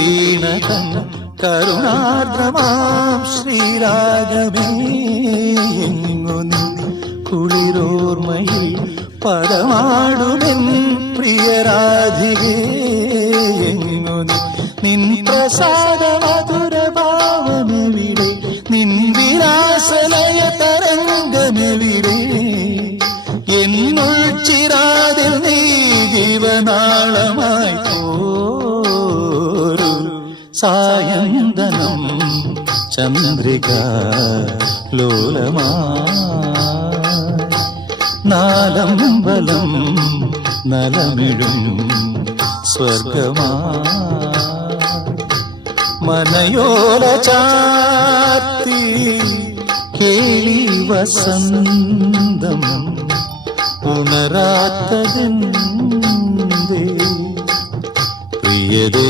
വീണതൻ കരുണാർദ്രമാം ശ്രീരാഗമേ എങ്ങു നീ കുളിരോർമ്മയിൽ പദമാടുമെൻ പ്രിയരാധികേ എങ്ങു നീ നിൻ പ്രസാദ മധുരഭാവമെവിടെ നിൻ വിലാസലയ തരംഗമെവിടെ എന്നുൾ ചിരാതിൽ നീ ജീവനാളമായി പോരു സായന്തനം ചന്ദ്രിക ലോലമാ നാലമ്പലം നലമിഴും സ്വർഗമാ മനയോല ചാർത്തി കേളി വസന്തം ഉണരാത്തതെന്തേ പ്രിയതേ